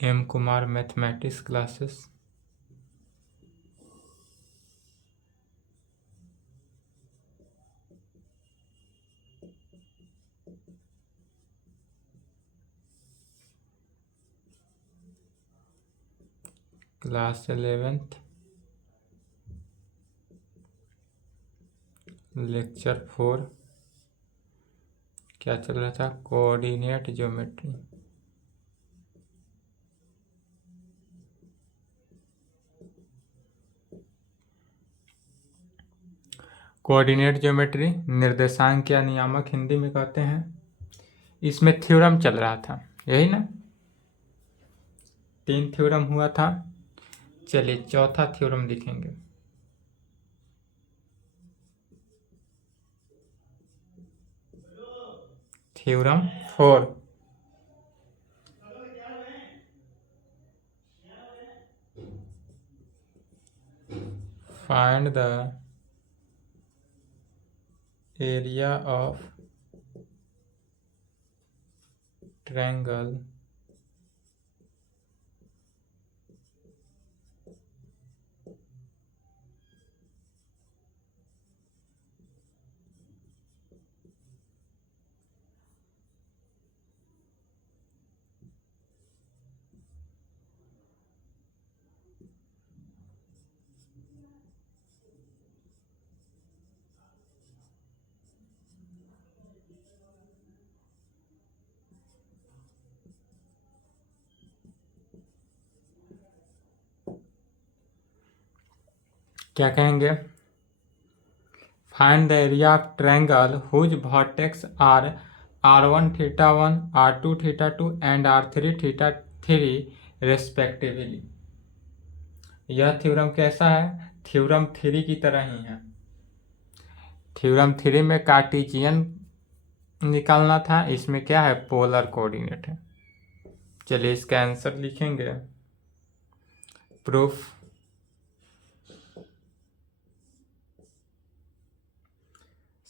M Kumar mathematics classes. Class 11th lecture 4। क्या चल रहा था? Coordinate geometry. कोऑर्डिनेट ज्योमेट्री निर्देशांक या नियामक हिंदी में कहते हैं। इसमें थ्योरम चल रहा था, यही ना? 3 थ्योरम हुआ था। चलिए चौथा थ्योरम लिखेंगे। Theorem 4। Find the area of triangle क्या कहेंगे? Find the area of triangle whose vertex are r1 theta 1, r2 theta 2 and r3 theta 3 respectively. यह थ्योरम कैसा है? थ्योरम 3 की तरह ही है। थ्योरम 3 में कार्टेशियन निकालना था, इसमें क्या है? पोलर कोऑर्डिनेट है। चलिए इसका आंसर लिखेंगे। प्रूफ।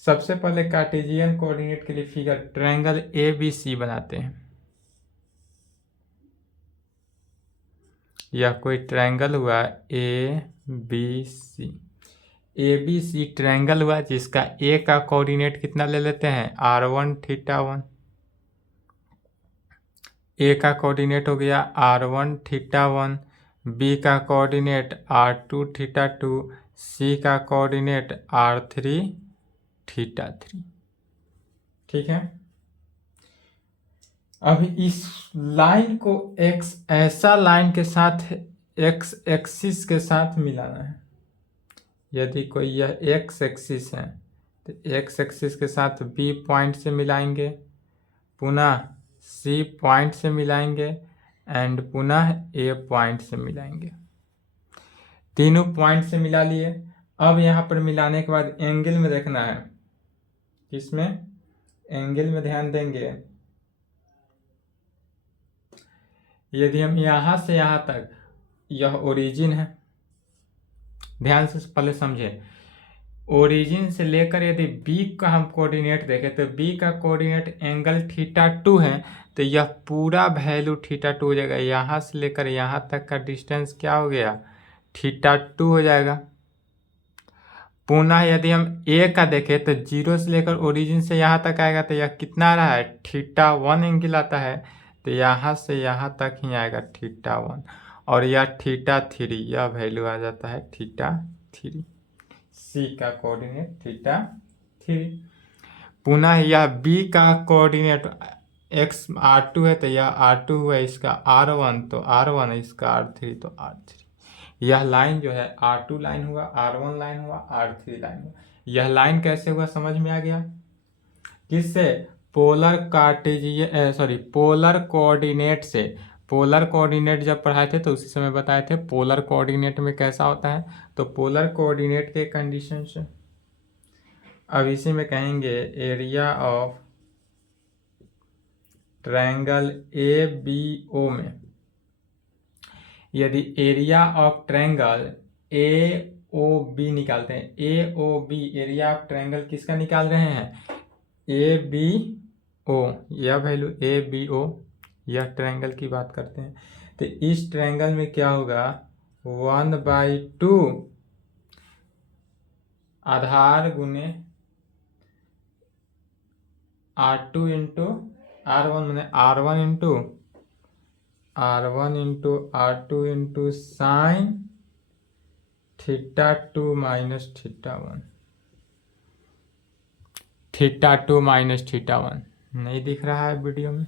सबसे पहले कार्टेशियन कोऑर्डिनेट के लिए फिगर ट्रायंगल ABC बनाते हैं। यह कोई ट्रायंगल हुआ ABC। ABC ट्रायंगल हुआ जिसका A का कोऑर्डिनेट कितना ले लेते हैं? r1 theta 1। A का कोऑर्डिनेट हो गया r1 थीटा 1, B का कोऑर्डिनेट r2 थीटा 2, C का कोऑर्डिनेट r3 थीटा 3। ठीक है। अभी इस लाइन को x ऐसा लाइन के साथ x एक्सिस के साथ मिलाना है। यदि कोई यह x एक्सिस है तो x एक्सिस के साथ B पॉइंट से मिलाएंगे, पुनः C पॉइंट से मिलाएंगे एंड पुनः A पॉइंट से मिलाएंगे। तीनों पॉइंट से मिला लिए। अब यहाँ पर मिलाने के बाद एंगल में देखना है। किसमें? एंगल में ध्यान देंगे। यदि हम यहाँ से यहाँ तक, यह ओरिजिन है, ध्यान से पहले समझे। ओरिजिन से लेकर यदि B का हम कोऑर्डिनेट देखें तो B का कोऑर्डिनेट एंगल थीटा 2 है, तो यह पूरा वैल्यू थीटा 2 हो जाएगा। यहाँ से लेकर यहाँ तक का डिस्टेंस क्या हो गया? थीटा 2 हो जाएगा। पुनः यदि हम A का देखें तो 0 से लेकर ओरिजिन से यहाँ तक आएगा तो यह कितना आ रहा है? थीटा 1 एंगल आता है। तो यहाँ से यहाँ तक ही आएगा थीटा 1, और यह थीटा 3, यह वैल्यू आ जाता है थीटा 3। C का कोऑर्डिनेट थीटा 3। पुनः यह B का कोऑर्डिनेट x r2 है तो यह r2 हुआ, इसका r1 तो r1 है, इसका r3 तो r3। यह लाइन जो है r2 लाइन हुआ, r1 लाइन हुआ, r3 लाइन हुआ। यह लाइन कैसे हुआ समझ में आ गया? किससे? पोलर पोलर कोऑर्डिनेट से। पोलर कोऑर्डिनेट जब पढ़ाए थे तो उसी समय बताए थे पोलर कोऑर्डिनेट में कैसा होता है। तो पोलर कोऑर्डिनेट के कंडीशन से अब इसी में कहेंगे एरिया ऑफ ट्रायंगल ABO में, यदि एरिया ऑफ ट्रायंगल AOB निकालते हैं, AOB एरिया ऑफ ट्रायंगल किसका निकाल रहे हैं? ABO, यह वैल्यू ABO, यह ट्रायंगल की बात करते हैं। तो इस ट्रायंगल में क्या होगा 1/2 आधार गुने R2 इंटू R1 मैंने R1 into R2 into sine θ2 minus θ1 θ2 minus θ1 नहीं दिख रहा है वीडियो में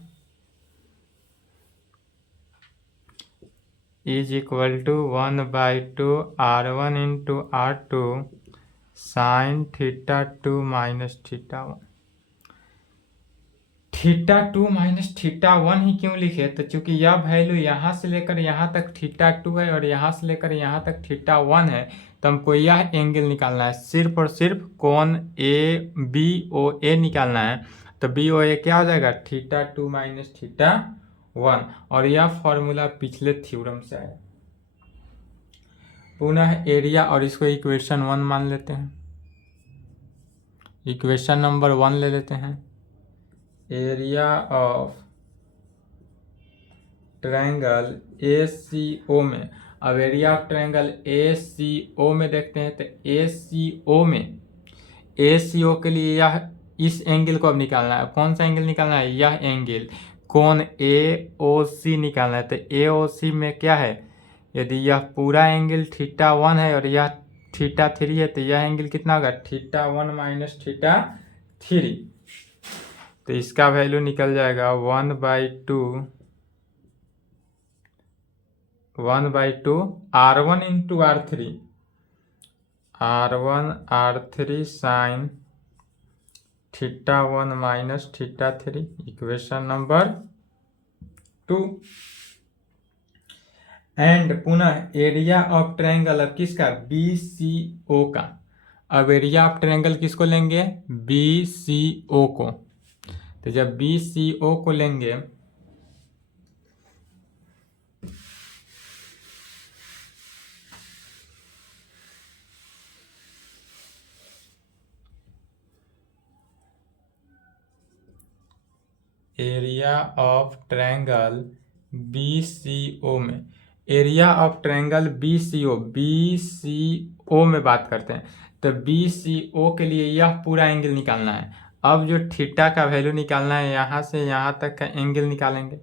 is equal to 1/2 R1 into R2 sine θ2 minus θ1 θ2 minus θ1 ही क्यों लिखे तो चूंकि यह वैल्यू यहाँ से लेकर यहाँ तक θ2 है और यहाँ से लेकर यहाँ तक θ1 है तो हमको यह एंगल निकालना है सिर्फ और सिर्फ कोण ABOA निकालना है तो BOA क्या हो जाएगा θ2 माइनस θ1 और यह फॉर्मूला पिछले थ्योरम से आया पुनः एरिया और इसको इक्वेशन 1 मान लेते हैं इक्वेशन नंबर 1 ले लेते हैं एरिया ऑफ ट्रायंगल ACO में अब एरिया ऑफ ट्रायंगल ACO में देखते हैं तो ACO के लिए यह इस एंगल को अब निकालना है कौन सा एंगल निकालना है यह एंगल कोण AOC निकालना है तो AOC में क्या है यदि यह पूरा एंगल θ1 है और यह θ3 है तो यह एंगल कितना होगा θ1 माइनस θ3 तो इसका वैल्यू निकल जाएगा 1/2 R1 into R3 sine θ1 minus θ3 equation number 2 and पुनः एरिया ऑफ ट्रायंगल अब किसका BCO का अब एरिया ऑफ ट्रायंगल किसको लेंगे BCO को तो जब BCO को लेंगे एरिया ऑफ ट्रायंगल BCO में एरिया ऑफ ट्रायंगल BCO में बात करते हैं तो BCO के लिए यह पूरा एंगल निकालना है अब जो थीटा का वैल्यू निकालना है यहाँ से यहाँ तक का एंगल निकालेंगे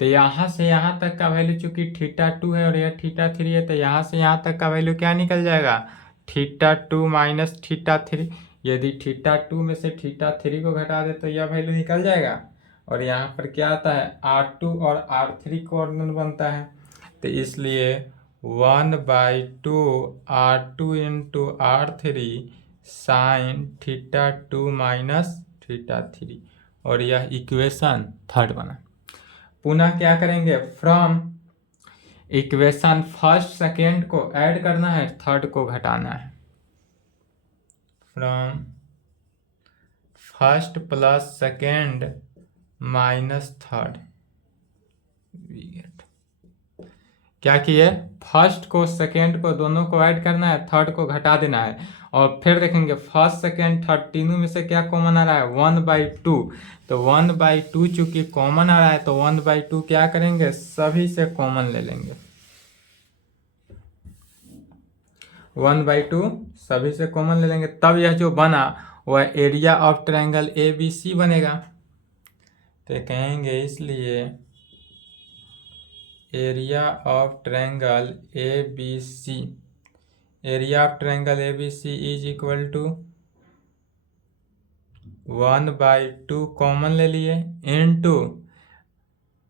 तो यहाँ से यहाँ तक का वैल्यू चूंकि θ2 है और यह θ3 है तो यहाँ से यहाँ तक का वैल्यू क्या निकल जाएगा θ2 माइनस θ3 यदि θ2 में से θ3 को घटा दे तो यह वैल्यू निकल जाएगा और यहाँ पर क्या आता है R2 और R3 कोऑर्डिनेट बनता है तो इसलिए 1/2 R2 into R3 sign θ2 minus θ3 और यह इक्वेशन 3 बना पुनः क्या करेंगे फ्रॉम इक्वेशन फर्स्ट सेकेंड को ऐड करना है थर्ड को घटाना है from first plus second minus third क्या किए फर्स्ट को सेकेंड को दोनों को ऐड करना है थर्ड को घटा देना है और फिर देखेंगे फर्स्ट सेकेंड थर्ड तीनों में से क्या कॉमन आ रहा है 1/2 तो 1/2 चूंकि कॉमन आ रहा है तो 1/2 क्या करेंगे सभी से कॉमन ले लेंगे 1/2 सभी से कॉमन ले लेंगे तब यह जो बना वह एरिया ऑफ ट्रायंगल ABC बनेगा तो कहेंगे इसलिए area of triangle ABC area of triangle ABC is equal to 1/2 common ले लिए इनटू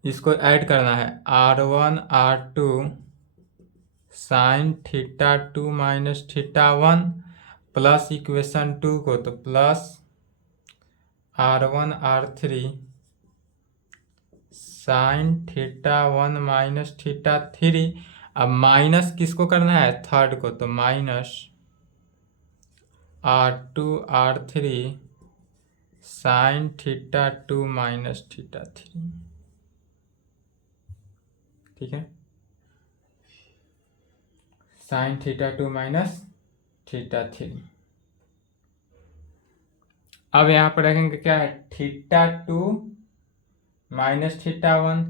इसको ऐड करना है R1 R2 sine θ2 minus θ1 plus equation 2 को तो plus R1 R3 sine θ1 minus θ3 अब माइनस किसको करना है थर्ड को तो minus R2 R3 sign θ2 minus θ3 ठीक है साइन θ2 माइनस θ3 अब यहाँ पर रखेंगे क्या है θ2 minus θ1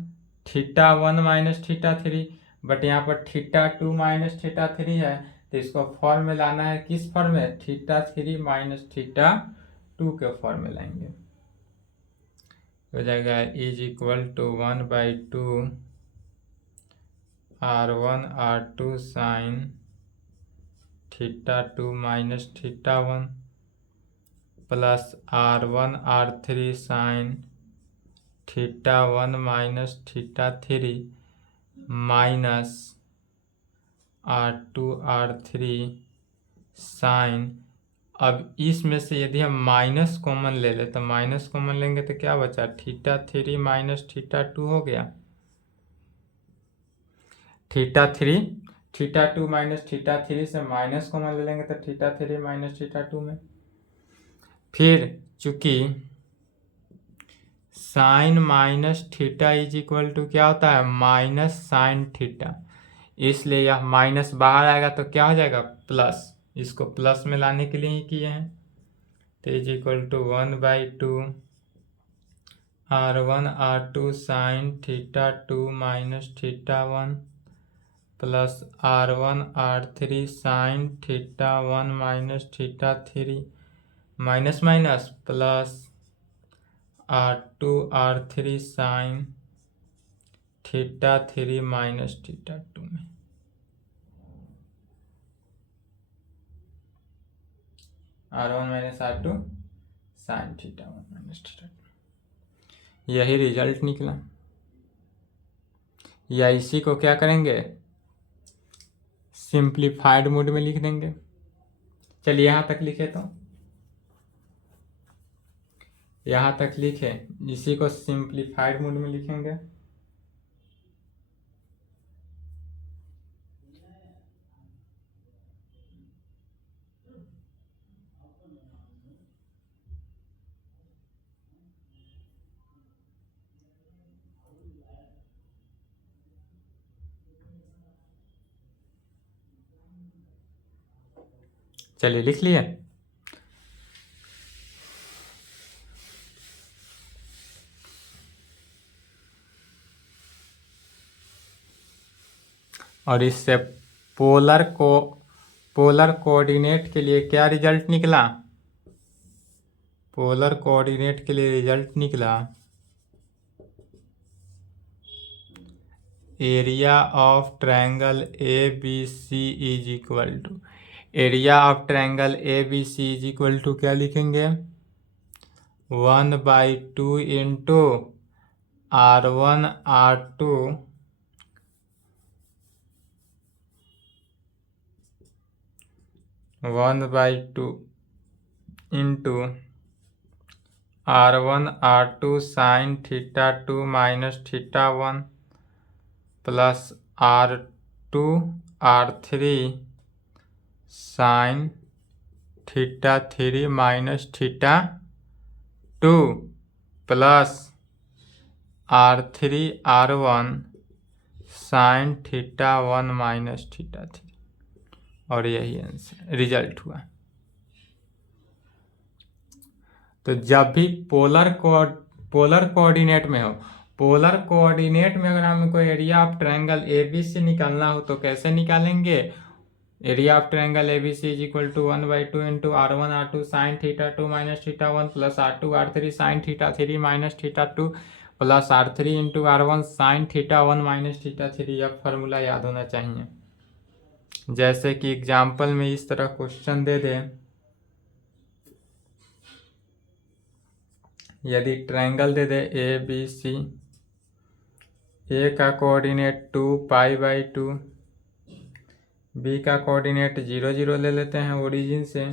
theta 1 minus theta 3, but यहाँ पर थीटा 2 माइनस थीटा 3 है, तो इसको फॉर्म में लाना है। किस फॉर्म में? थीटा 3 माइनस थीटा 2 के फॉर्म में लाएंगे। हो जाएगा is equal to 1/2 R1 R2 sine theta 2 minus theta 1 plus R1 R3 sine theta 1 minus theta 3 minus R2 R3 sine. अब इसमें से यदि हम माइनस कॉमन ले ले तो माइनस कॉमन लेंगे तो क्या बचा? थीटा 3 माइनस थीटा 2 हो गया। थीटा 2 माइनस थीटा 3 से माइनस कॉमन ले लेंगे तो थीटा 3 माइनस थीटा 2 में। फिर चूंकि sine minus theta is equal to क्या होता है? माइनस साइन थीटा, इसलिए यह माइनस बाहर आएगा तो क्या हो जाएगा? प्लस। इसको प्लस में लाने के लिए ही किए हैं। तो is equal to 1/2 R1 R2 sine theta 2 minus theta 1 plus R1 R3 sine theta 1 minus theta 3 minus minus plus R2 R3 sine theta 3 minus theta 2 में। R1 minus R2 sine theta 1 minus theta 2, यही result निकला। या इसी को क्या करेंगे? Simplified mode में लिख देंगे। चलिए यहाँ तक लिखे, तो यहाँ तक लिखे, इसी को सिंप्लीफाइड मोड में लिखेंगे। चलिए लिख लिए। और इससे पोलर कोऑर्डिनेट के लिए क्या रिजल्ट निकला? पोलर कोऑर्डिनेट के लिए रिजल्ट निकला area of triangle ABC is equal to, area of triangle ABC is equal to क्या लिखेंगे? 1/2 into R1 R2 1/2 into R1 R2 sine theta 2 minus theta 1 plus R2 R3 sine theta 3 minus theta 2 plus R3 R1 sine theta 1 minus theta 3, और यही answer result हुआ। तो जब भी polar coordinate में हो, पोलर कोऑर्डिनेट में अगर हमको एरिया ऑफ ट्रायंगल ABC निकालना हो तो कैसे निकालेंगे? Area of triangle ABC is equal to 1/2 into R1 R2 sine theta 2 minus theta 1 plus R2 R3 sine theta 3 minus theta 2 plus R3 into R1 sine theta 1 minus theta 3। यह formula याद होना चाहिए। जैसे कि एग्जाम्पल में इस तरह question दे दे, यदि triangle they they ABC, A का कोऑर्डिनेट 2π/2, B का कोऑर्डिनेट 0 0 ले लेते हैं ओरिजिन से,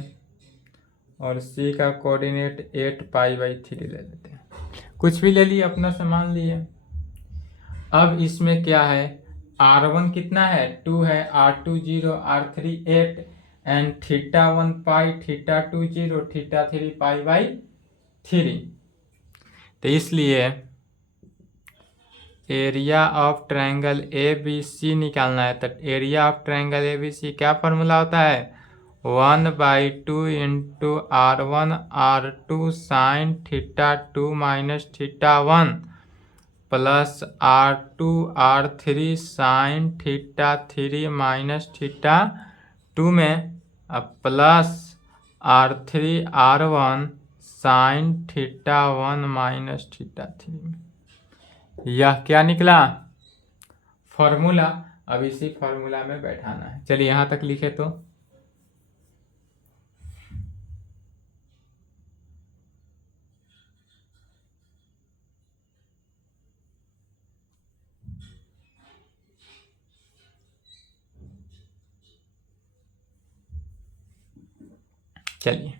और C का कोऑर्डिनेट 8π/3 ले लेते हैं। कुछ भी ले लिए, अपना सामान लिए। अब इसमें क्या है? R1 कितना है? 2 है, R2 0, R3 8 and theta 1 pi, theta 2 0, theta 3 π/3। तो इसलिए एरिया ऑफ ट्रायंगल ABC निकालना है। तो एरिया ऑफ ट्रायंगल ABC क्या फार्मूला होता है? 1/2 into R1 R2 sine theta 2 minus theta 1 plus R2 R3 sine theta 3 minus theta 2 में अब plus R3 R1 sine theta 1 minus theta 3 में। यह क्या निकला? फॉर्मूला। अब इसी फॉर्मूला में बैठाना है। चलिए यहां तक लिखे तो चलिए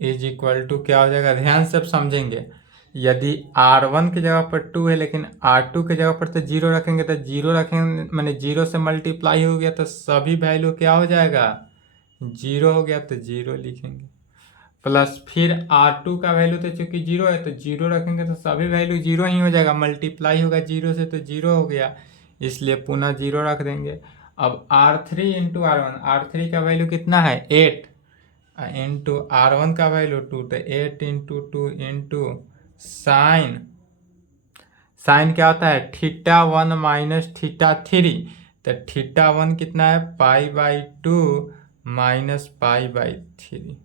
इज इक्वल टू क्या हो जाएगा, ध्यान से अब समझेंगे। यदि R1 की जगह पर 2 है लेकिन R2 की जगह पर तो 0 रखेंगे, तो 0 रखेंगे मैंने 0 से मल्टीप्लाई हो गया तो सभी वैल्यू क्या हो जाएगा, 0 हो गया तो 0 लिखेंगे। प्लस फिर R2 का वैल्यू तो चूंकि 0 है तो 0 रखेंगे तो सभी वैल्यू 0 ही हो जाएगा, मल्टीप्लाई होगा 0 से तो 0 हो गया, इसलिए पुनः 0 रख देंगे। अब R3 का वैल्यू कितना है 8 इंटू R1 का वैल्यू 2, तो 8 इंटू 2 इंटू साइन क्या होता है थीटा 1 माइनस थीटा 3, तो थीटा 1 कितना है π/2 माइनस π/3।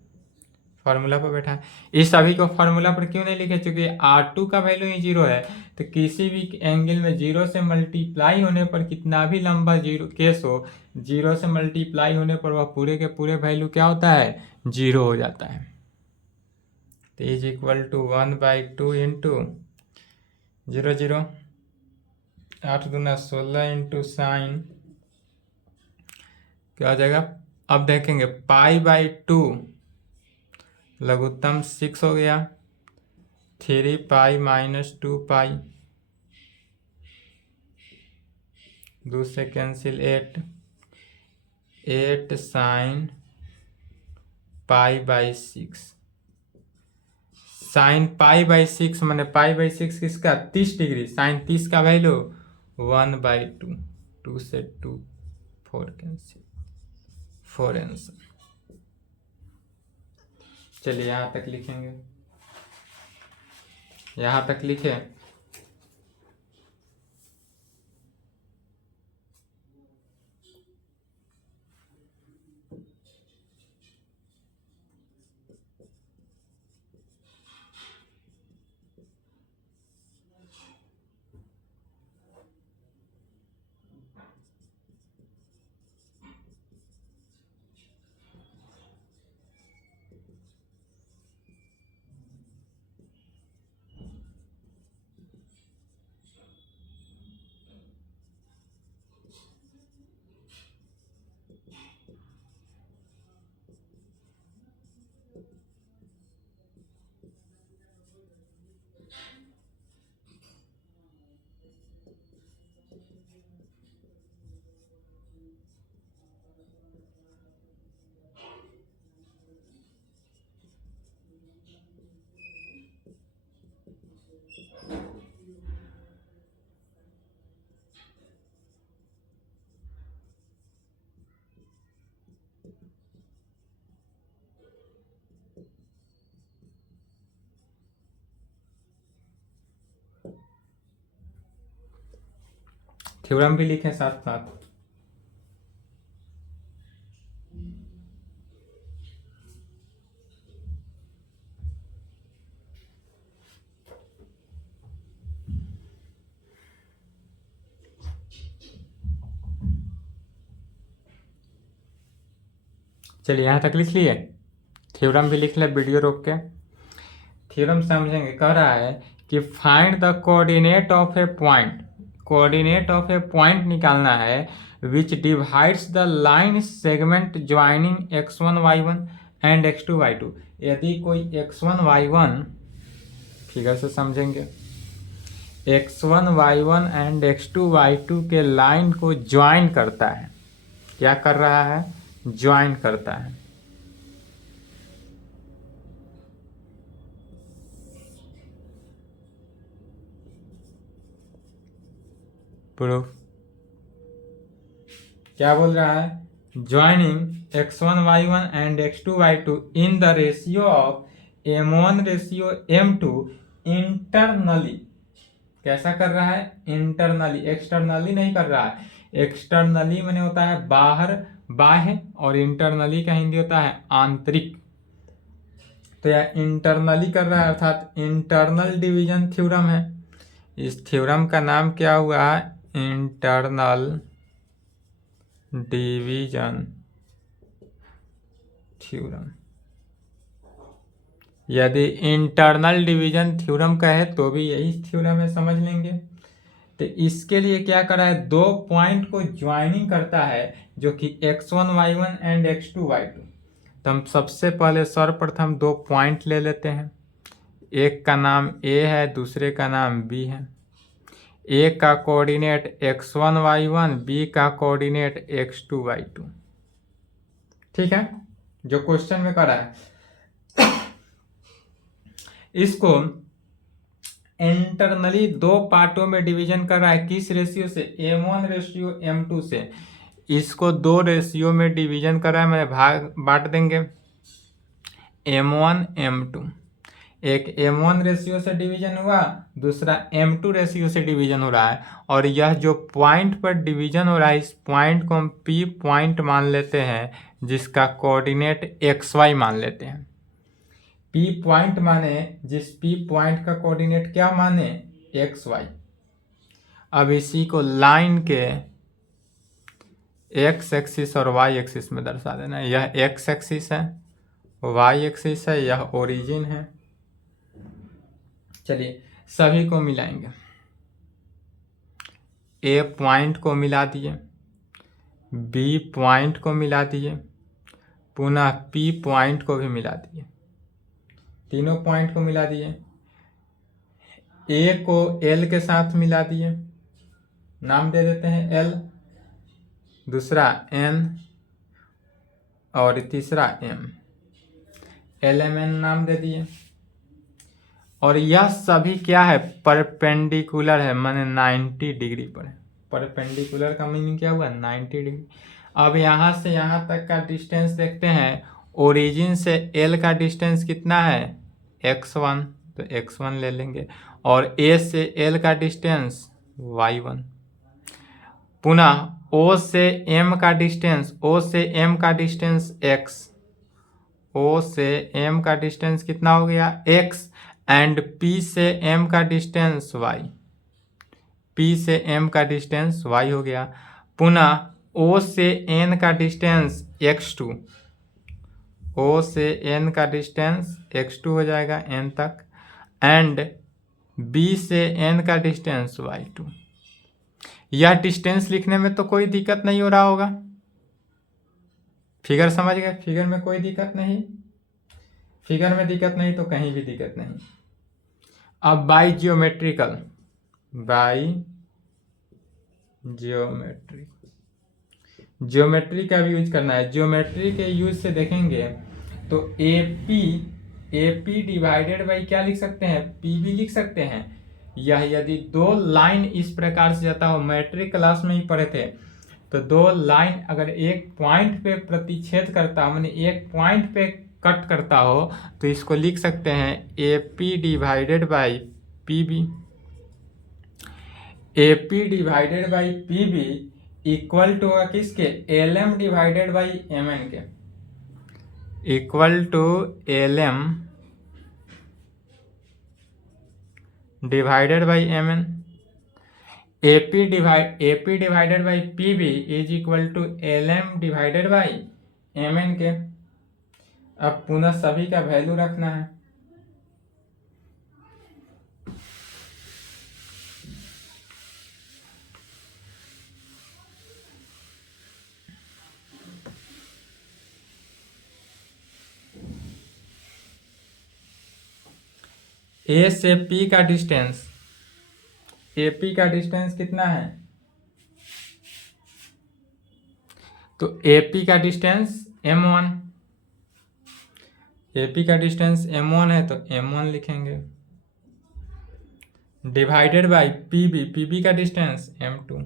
फार्मूला पर बैठा है। इस सभी को फार्मूला पर क्यों नहीं लिखे, क्योंकि R2 का वैल्यू ही 0 है, तो किसी भी एंगल में 0 से मल्टीप्लाई होने पर कितना भी लंबा 0 केस हो, 0 से मल्टीप्लाई होने पर वह पूरे के पूरे वैल्यू क्या होता है 0 हो जाता है। तो इज इक्वल टू 1/2 इंटू 0 0 8 दूना 16 इंटू साइन क्या हो जाएगा। अब देखेंगे π/2 लघुत्तम 6 हो गया, 3π माइनस 2π, 2 से कैंसिल 8 साइन π/6, साइन π/6 मैंने π/6 किसका 30 डिग्री, साइन 30 का वैल्यू 1/2, 2 से 2 4 कैंसिल 4 आंसर। चलिए यहाँ तक लिखेंगे, यहाँ तक लिखे। थ्योरम भी लिखें साथ साथ। चलिए यहाँ तक लिख लिए, थ्योरम भी लिख ले वीडियो रोक के। थ्योरम समझेंगे, कह रहा है कि find the coordinate of A point, coordinate of A point निकालना है विच divides the line segment joining x1 y1 and x2 y2। यदि कोई x1 y1 फिगर से समझेंगे, x1 y1 and x2 y2 के लाइन को ज्वाइन करता है, क्या कर रहा है ज्वाइन करता है। प्रूफ क्या बोल रहा है, joining x1 y1 and x2 y2 in the ratio of m1 ratio m2 internally. कैसा कर रहा है, इंटरनली, एक्सटर्नली नहीं कर रहा है। एक्सटर्नली माने होता है बाहर, बाह्य, और इंटरनली का हिंदी होता है आंतरिक। तो यह इंटरनली कर रहा है, अर्थात इंटरनल डिवीजन थ्योरम है। इस थ्योरम का नाम क्या हुआ है, इंटरनल डिवीजन थ्योरम। यदि इंटरनल डिवीजन थ्योरम का है तो भी यही थ्योरम है, समझ लेंगे। तो इसके लिए क्या करा है, दो पॉइंट को ज्वाइनिंग करता है जो कि x1 y1 and x2 y2। तो हम सबसे पहले सर्वप्रथम दो पॉइंट ले लेते हैं। एक का नाम A है, दूसरे का नाम B है। A का कोऑर्डिनेट x1 y1, B का कोऑर्डिनेट x2 y2। ठीक है, जो क्वेश्चन में करा है। इसको इंटरनली दो पार्टों में डिवीजन कर रहा है, किस रेशियो से, m1 रेशियो m2 से। इसको दो रेशियो में डिवीजन कर रहा है, मैं भाग बांट देंगे m1 m2। एक m1 रेशियो से डिवीजन हुआ, दूसरा m2 रेशियो से डिवीजन हो रहा है। और यह जो पॉइंट पर डिवीजन हो रहा है, इस पॉइंट को हम P पॉइंट मान लेते हैं, जिसका कोऑर्डिनेट xy मान लेते हैं। P पॉइंट माने जिस P पॉइंट का कोऑर्डिनेट क्या माने, xy। अब इसी को लाइन के x एक्सिस और y एक्सिस में दर्शा देना है। यह x एक्सिस है, y एक्सिस है, यह ओरिजिन है। चलिए सभी को मिलाएंगे। A पॉइंट को मिला दिए, B पॉइंट को मिला दिए, पुनः P पॉइंट को भी मिला दिए, तीनों पॉइंट को मिला दिए। A को L के साथ मिला दिए, नाम दे देते हैं L, दूसरा N और तीसरा M, LMN नाम दे दिए। और यह सभी क्या है, परपेंडिकुलर है, माने 90 डिग्री पर है। परपेंडिकुलर का मीनिंग क्या हुआ, 90 डिग्री। अब यहाँ से यहाँ तक का डिस्टेंस देखते हैं। ओरिजिन से L का डिस्टेंस कितना है, x1, तो x1 ले लेंगे। और A से L का डिस्टेंस y1। पुनः O से M का डिस्टेंस, O से M का डिस्टेंस x, O से M का डिस्टेंस कितना हो गया, x, एंड P से M का डिस्टेंस y, P से M का डिस्टेंस y हो गया। पुनः O से N का डिस्टेंस x2, O से N का डिस्टेंस x2 हो जाएगा N तक, एंड B से N का डिस्टेंस y2। यह डिस्टेंस लिखने में तो कोई दिक्कत नहीं हो रहा होगा, फिगर समझ गए, फिगर में कोई दिक्कत नहीं, फिगर में दिक्कत नहीं तो कहीं भी दिक्कत नहीं। अब बाई जियोमेट्रिकल, बाई ज्योमेट्री का भी यूज करना है। ज्योमेट्री के यूज से देखेंगे तो AP डिवाइडेड बाई क्या लिख सकते हैं, PB लिख सकते हैं। यह यदि दो लाइन इस प्रकार से जाता हो, मैट्रिक क्लास में ही पढ़े थे, तो दो लाइन अगर एक पॉइंट पे प्रतिच्छेद करता हो, माने एक पॉइंट पे कट करता हो, तो इसको लिख सकते हैं AP divided by PB। AP divided by PB equal to होगा किसके, LM डिवाइडेड बाई MN के, equal to LM divided by MN। AP divided by PB is equal to LM divided by MN के। अब पुनः सभी का value रखना है। A से P का डिस्टेंस, AP का डिस्टेंस कितना है, तो AP का डिस्टेंस M1, AP का डिस्टेंस M1 है तो M1 लिखेंगे, डिवाइडेड बाई पी बी का distance M2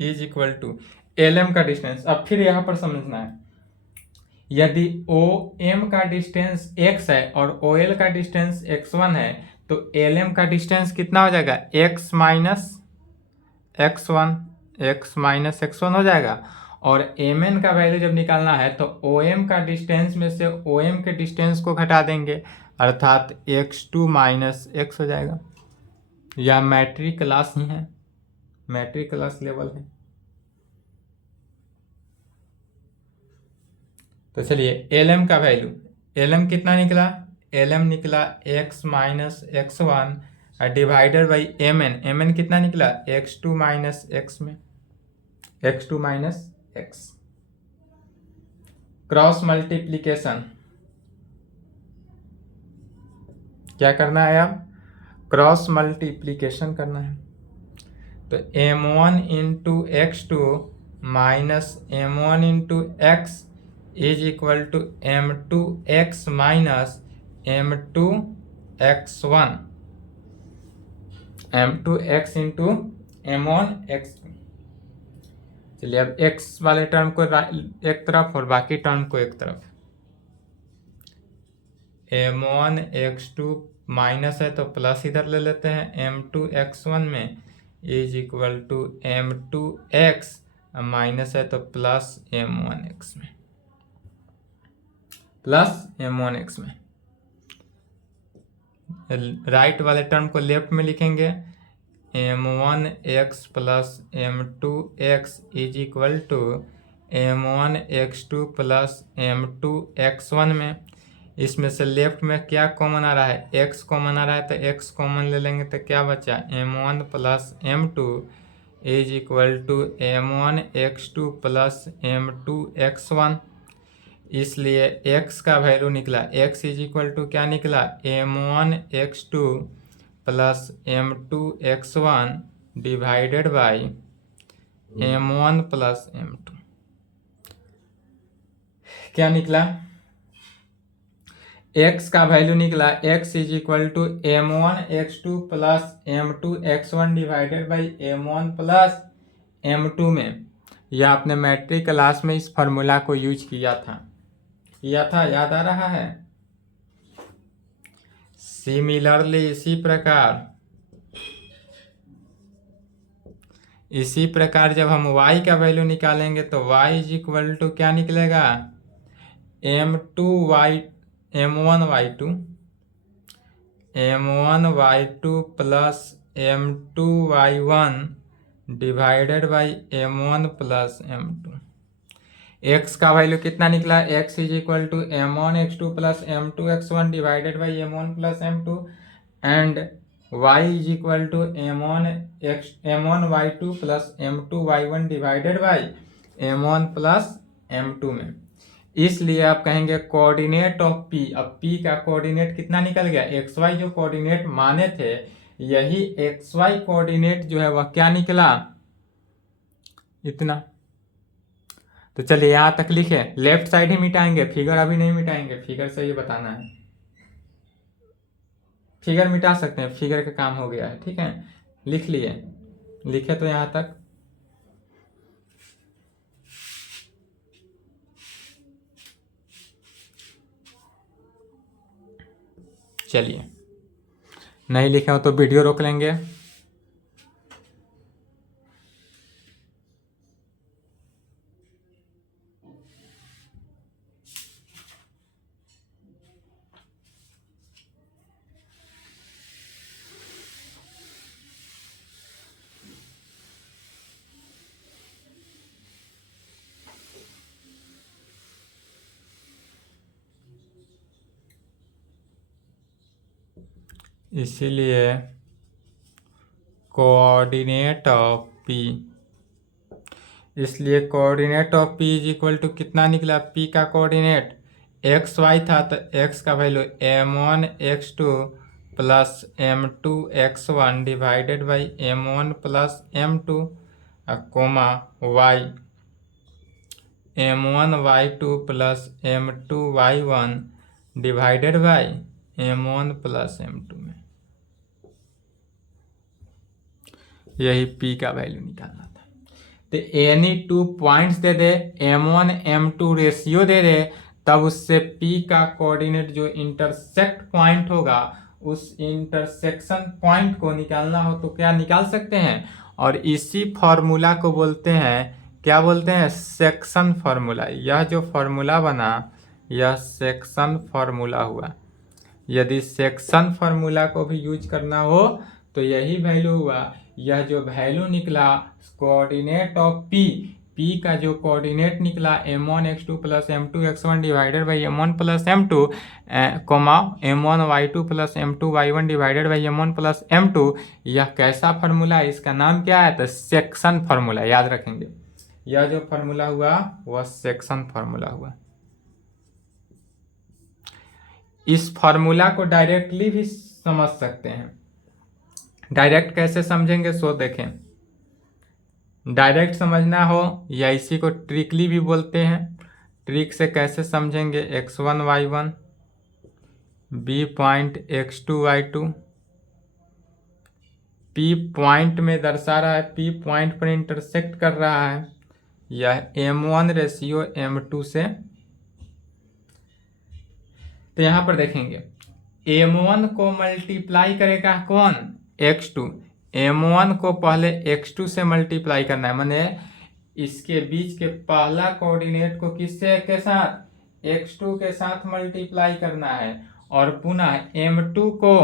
is equal to LM का डिस्टेंस। अब फिर यहाँ पर समझना है, यदि OM का डिस्टेंस x है और OL का डिस्टेंस x1 है तो LM का डिस्टेंस कितना हो जाएगा, x माइनस x1 हो जाएगा। और MN का वैल्यू जब निकालना है तो OM का डिस्टेंस में से OM के डिस्टेंस को घटा देंगे, अर्थात x2 माइनस x हो जाएगा। यह मैट्रिक क्लास ही है, मैट्रिक क्लास लेवल है। तो चलिए LM का वैल्यू, LM कितना निकला, LM निकला x minus x1 divided by MN कितना निकला, x2 माइनस x में x2 minus x। Cross multiplication क्या करना है, अब क्रॉस मल्टीप्लीकेशन करना है। तो M1 into x2 minus M1 into x is equal to M2x minus M2x1, M2x into M1x2। चलिए अब x वाले टर्म को एक तरफ और बाकी टर्म को एक तरफ। M1x2 माइनस है तो प्लस इधर ले लेते हैं M2x1 में is equal to M2x, minus है तो प्लस M1x में, प्लस M1x में। राइट वाले टर्म को लेफ्ट में लिखेंगे, M1x plus M2x is equal to M1x2 plus M2x1 में। इसमें से लेफ्ट में क्या कॉमन आ रहा है, x कॉमन आ रहा है तो x कॉमन ले लेंगे तो क्या बचा, M1 plus M2 is equal to M1x2 plus M2x1। इसलिए x का वैल्यू निकला, x इज इक्वल टू क्या निकला, M1x2 plus M2x1 divided by M1 plus M2। क्या निकला, x का वैल्यू निकला x is equal to M1x2 plus M2x1 divided by M1 plus M2 में। यह आपने मैट्रिक क्लास में इस फॉर्मूला को यूज किया था, याद आ रहा है। सिमिलरली इसी प्रकार जब हम y का वैल्यू निकालेंगे तो y इज इक्वल टू क्या निकलेगा, M1y2 plus M2y1 divided by M1 plus M2। x का वैल्यू कितना निकला, x is equal to M1x2 plus M2x1 divided by M1 plus M2 and y is equal to M1y2 plus M2y1 divided by M1 plus M2 में। इसलिए आप कहेंगे coordinate of P। अब P का coordinate कितना निकल गया, XY जो कोऑर्डिनेट माने थे यही XY कोऑर्डिनेट जो है वह क्या निकला, इतना। तो चलिए यहाँ तक लिखे, लेफ्ट साइड ही मिटाएंगे, फिगर अभी नहीं मिटाएंगे, फिगर से ही बताना है। फिगर मिटा सकते हैं, फिगर का काम हो गया है, ठीक है। लिख लिए, लिखे तो यहाँ तक। चलिए नहीं लिखे हो तो वीडियो रोक लेंगे। इसीलिए कोऑर्डिनेट ऑफ P, इसलिए coordinate of P is equal to कितना निकला, P का कोऑर्डिनेट XY था तो x का value M1x2 plus M2x1 divided by M1 plus M2 comma y M1y2 plus M2y1 divided by M1 plus M2 में। यही P का वैल्यू निकालना था। तो एनी 2 पॉइंट्स दे दे, M1 M2 रेशियो दे दे, तब उससे P का कोऑर्डिनेट जो इंटरसेक्ट पॉइंट होगा उस इंटरसेक्शन पॉइंट को निकालना हो तो क्या निकाल सकते हैं। और इसी फॉर्मूला को बोलते हैं, क्या बोलते हैं, सेक्शन फार्मूला। यह जो फार्मूला बना यह सेक्शन फार्मूला हुआ। यदि सेक्शन फार्मूला को भी यूज करना हो तो यही वैल्यू हुआ। यह जो वैल्यू निकला कोऑर्डिनेट ऑफ P का जो कोऑर्डिनेट निकला M1 x2 plus M2 x1 divided by M1 plus M2 comma M1 y2 plus M2 y1 divided by M1 plus M2, यह कैसा फार्मूला है, इसका नाम क्या है, तो सेक्शन फार्मूला। याद रखेंगे यह जो फार्मूला हुआ वह सेक्शन फार्मूला हुआ। इस फार्मूला को डायरेक्टली भी समझ सकते हैं। डायरेक्ट कैसे समझेंगे सो देखें। डायरेक्ट समझना हो या इसी को ट्रिकली भी बोलते हैं। ट्रिक से कैसे समझेंगे, x1 y1 b point x2 y2, p point में दर्शा रहा है, p पॉइंट पर इंटरसेक्ट कर रहा है, यह m1 रेशियो m2 से। तो यहां पर देखेंगे m1 को मल्टीप्लाई करेगा कौन, x2। m1 को पहले x2 से मल्टीप्लाई करना है, माने इसके बीच के पहला कोऑर्डिनेट को किससे के साथ, x2 के साथ मल्टीप्लाई करना है, और पुनः m2 को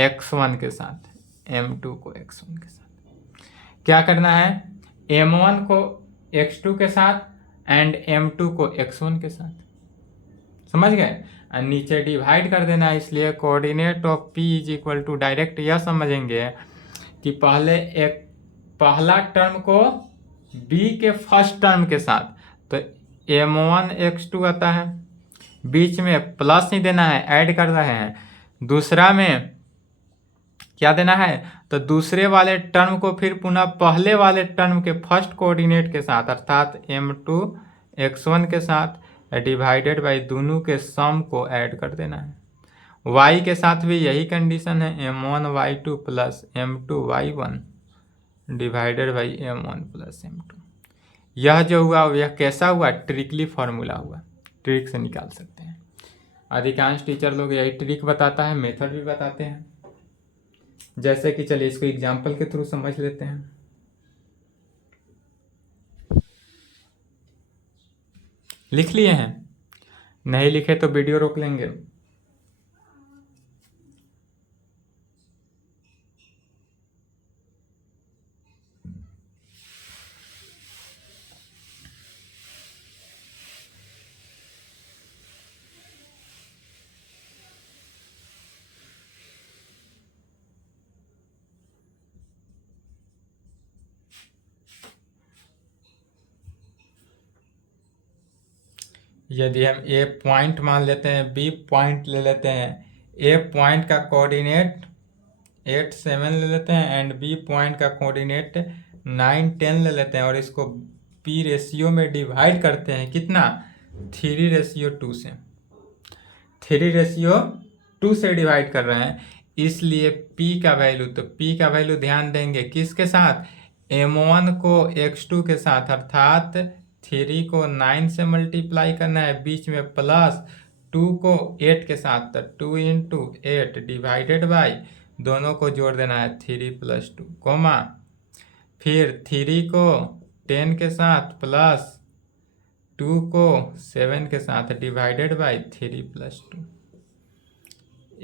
x1 के साथ, m2 को x1 के साथ क्या करना है, m1 को x2 के साथ एंड m2 को x1 के साथ। समझ गए। नीचे डिवाइड कर देना है, इसलिए coordinate of P is equal to direct यह समझेंगे कि पहले एक पहला टर्म को B के फर्स्ट टर्म के साथ, तो M1 x2 आता है, बीच में प्लस नहीं देना है, ऐड कर रहे हैं। दूसरा में क्या देना है, तो दूसरे वाले टर्म को फिर पुनः पहले वाले टर्म के फर्स्ट कोऑर्डिनेट के साथ अर्थात M2 x1 के साथ डिवाइडेड बाई दोनों के सम को ऐड कर देना है। y के साथ भी यही कंडीशन है, M1 y2 plus M2 y1 divided by M1 plus M2। यह जो हुआ यह कैसा हुआ, ट्रिकली फार्मूला हुआ, ट्रिक से निकाल सकते हैं। अधिकांश टीचर लोग यही ट्रिक बताता है, मेथड भी बताते हैं। जैसे कि चलिए इसको एग्जाम्पल के थ्रू समझ लेते हैं। लिख लिए हैं, नहीं लिखे तो वीडियो रोक लेंगे। यदि हम ए पॉइंट मान लेते हैं, बी पॉइंट ले लेते हैं, ए पॉइंट का कोऑर्डिनेट 8 7 ले लेते हैं एंड बी पॉइंट का कोऑर्डिनेट 9 10 ले लेते हैं, और इसको पी रेशियो में डिवाइड करते हैं, कितना, 3:2 से, 3:2 से डिवाइड कर रहे हैं। इसलिए P का वैल्यू, तो P का वैल्यू ध्यान देंगे किसके साथ, M1 को x2 के साथ, अर्थात 3 को 9 से मल्टीप्लाई करना है, बीच में प्लस 2 को 8 के साथ, तो 2 इंटू 8 डिवाइडेड बाई दोनों को जोड़ देना है 3 प्लस 2 कोमा, फिर 3 को 10 के साथ प्लस 2 को 7 के साथ divided by 3 plus 2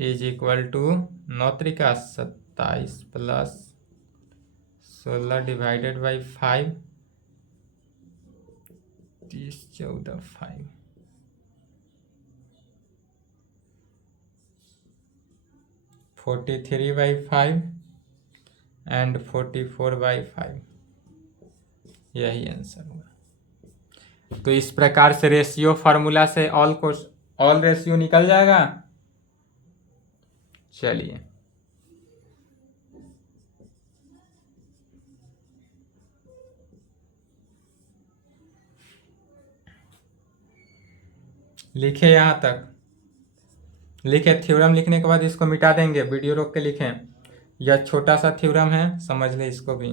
is equal to 9 त्रिका 27 प्लस 16 डिवाइडेड बाई 5 30 14 5 43/5 एंड 44/5, यही आंसर हुआ। तो इस प्रकार से रेशियो फार्मूला से ऑल रेशियो निकल जाएगा। चलिए लिखे, यहां तक लिखे, थ्योरम लिखने के बाद इसको मिटा देंगे, वीडियो रोक के लिखें। यह छोटा सा थ्योरम है, समझ ले इसको भी।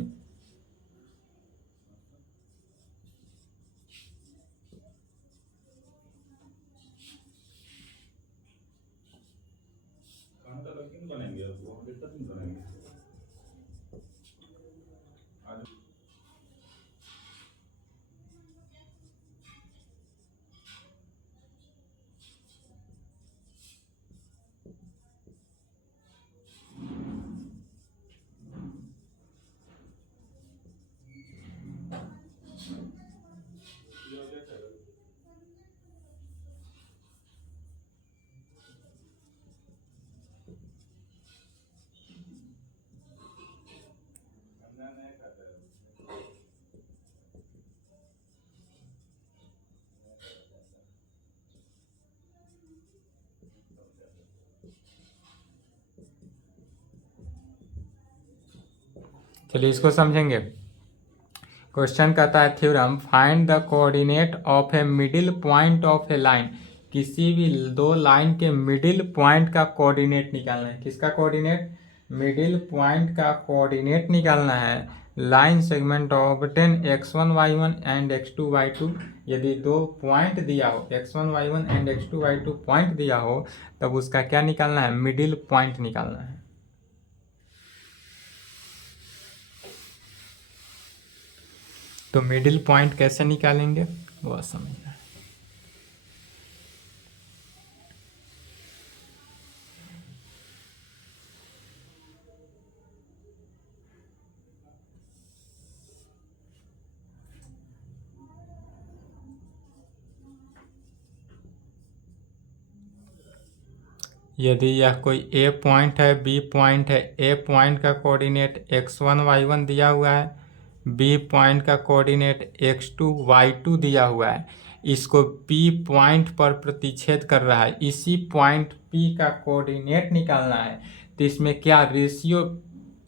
चलिए इसको समझेंगे। क्वेश्चन कहता है theorem find the coordinate of a middle point of A line. किसी भी दो लाइन के मिडिल पॉइंट का कोऑर्डिनेट निकालना है। किसका कोऑर्डिनेट? मिडिल पॉइंट का कोऑर्डिनेट निकालना है। Line segment of 10 x1 y1 and x2 y2। यदि दो पॉइंट दिया हो, x1 y1 and x2 y2 point दिया हो, तब उसका क्या निकालना है? मिडिल पॉइंट निकालना है। तो मिडिल पॉइंट कैसे निकालेंगे वह समझना है। यदि यह कोई ए पॉइंट है, बी पॉइंट है, ए पॉइंट का कोऑर्डिनेट x1 y1 दिया हुआ है, बी पॉइंट का कोऑर्डिनेट x2 y2 दिया हुआ है, इसको P पॉइंट पर प्रतिच्छेद कर रहा है, इसी पॉइंट P का कोऑर्डिनेट निकालना है। तो इसमें क्या रेशियो,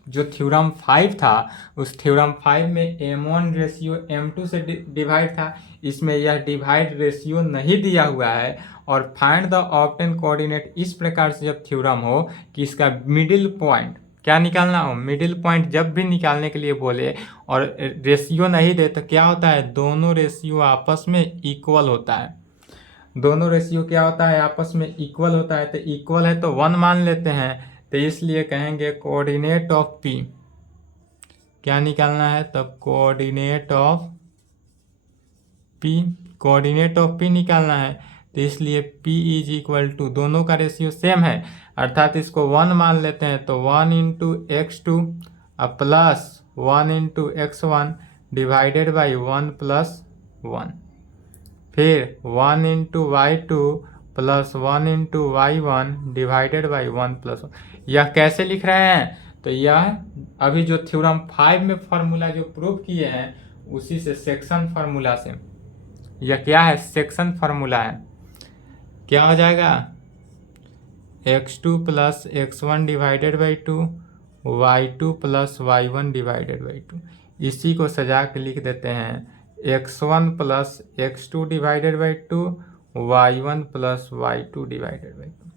जो थ्योरम 5 था उस थ्योरम 5 में m1 रेशियो m2 से डिवाइड था, इसमें यह डिवाइड रेशियो नहीं दिया हुआ है। और फाइंड द ऑब्टेन कोऑर्डिनेट इस प्रकार से जब थ्योरम हो कि इसका मिडिल पॉइंट क्या निकालना हो, मिडिल पॉइंट जब भी निकालने के लिए बोले और रेशियो नहीं दे तो क्या होता है? दोनों रेशियो आपस में इक्वल होता है। दोनों रेशियो क्या होता है? आपस में इक्वल होता है। तो इक्वल है तो 1 मान लेते हैं। तो इसलिए कहेंगे कोऑर्डिनेट ऑफ P क्या निकालना है? तब coordinate of P, coordinate of P निकालना है। तो इसलिए P इज इक्वल टू, दोनों का रेशियो सेम है अर्थात इसको 1 मान लेते हैं। तो 1 into x2 plus 1 into x1 divided by 1 plus 1, फिर 1 into y2 plus 1 into y1 divided by 1 plus 1। यह कैसे लिख रहे हैं? तो यह अभी जो थ्योरम 5 में फार्मूला जो प्रूव किए हैं उसी से सेक्शन फार्मूला से, यह क्या है? सेक्शन फार्मूला है। क्या हो जाएगा? x2 plus x1 divided by 2, y2 plus y1 divided by 2। इसी को सजा के लिख देते हैं x1 plus x2 divided by 2, y1 plus y2 divided by 2।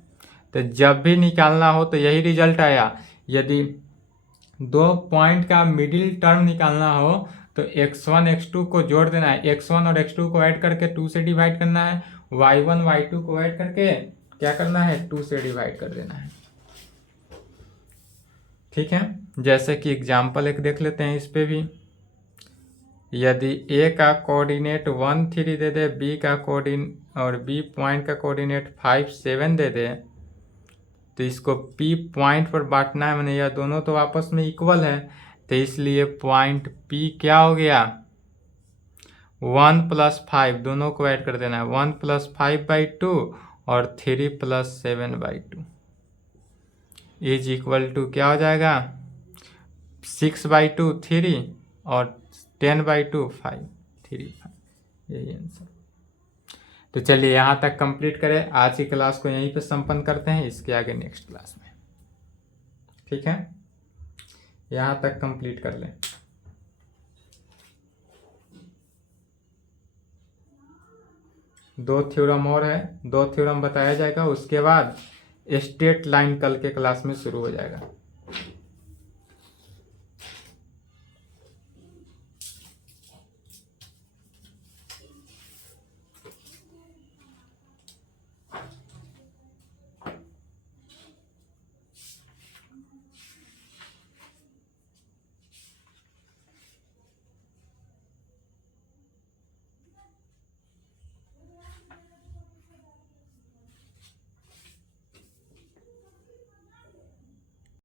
तो जब भी निकालना हो तो यही रिजल्ट आया। यदि दो पॉइंट का मिडिल टर्म निकालना हो तो x1 x2 को जोड़ देना है, x1 और x2 को ऐड करके 2 से डिवाइड करना है, y1 y2 को ऐड करके क्या करना है? 2 से डिवाइड कर देना है। ठीक है, जैसे कि एग्जाम्पल एक देख लेते हैं इस पे भी। यदि a का कोऑर्डिनेट 1 3 दे दे, b का कोऑर्डिनेट और b पॉइंट का कोऑर्डिनेट 5 7 दे दे, तो इसको P पॉइंट पर बांटना है, मैंने यह दोनों तो आपस में इक्वल है। तो इसलिए पॉइंट P क्या हो गया? 1 प्लस 5, दोनों को ऐड कर देना है, 1 प्लस 5 बाई 2 और 3 plus 7 by 2 is equal to क्या हो जाएगा? 6 बाई 2 3 और 10 बाई 2 5, 3 5, यही आंसर। तो चलिए यहाँ तक कंप्लीट करें। आज की क्लास को यहीं पे संपन्न करते हैं, इसके आगे नेक्स्ट क्लास में। ठीक है, यहाँ तक कंप्लीट कर लें। दो थ्योरम और है, दो थ्योरम बताया जाएगा, उसके बाद स्ट्रेट लाइन कल के क्लास में शुरू हो जाएगा।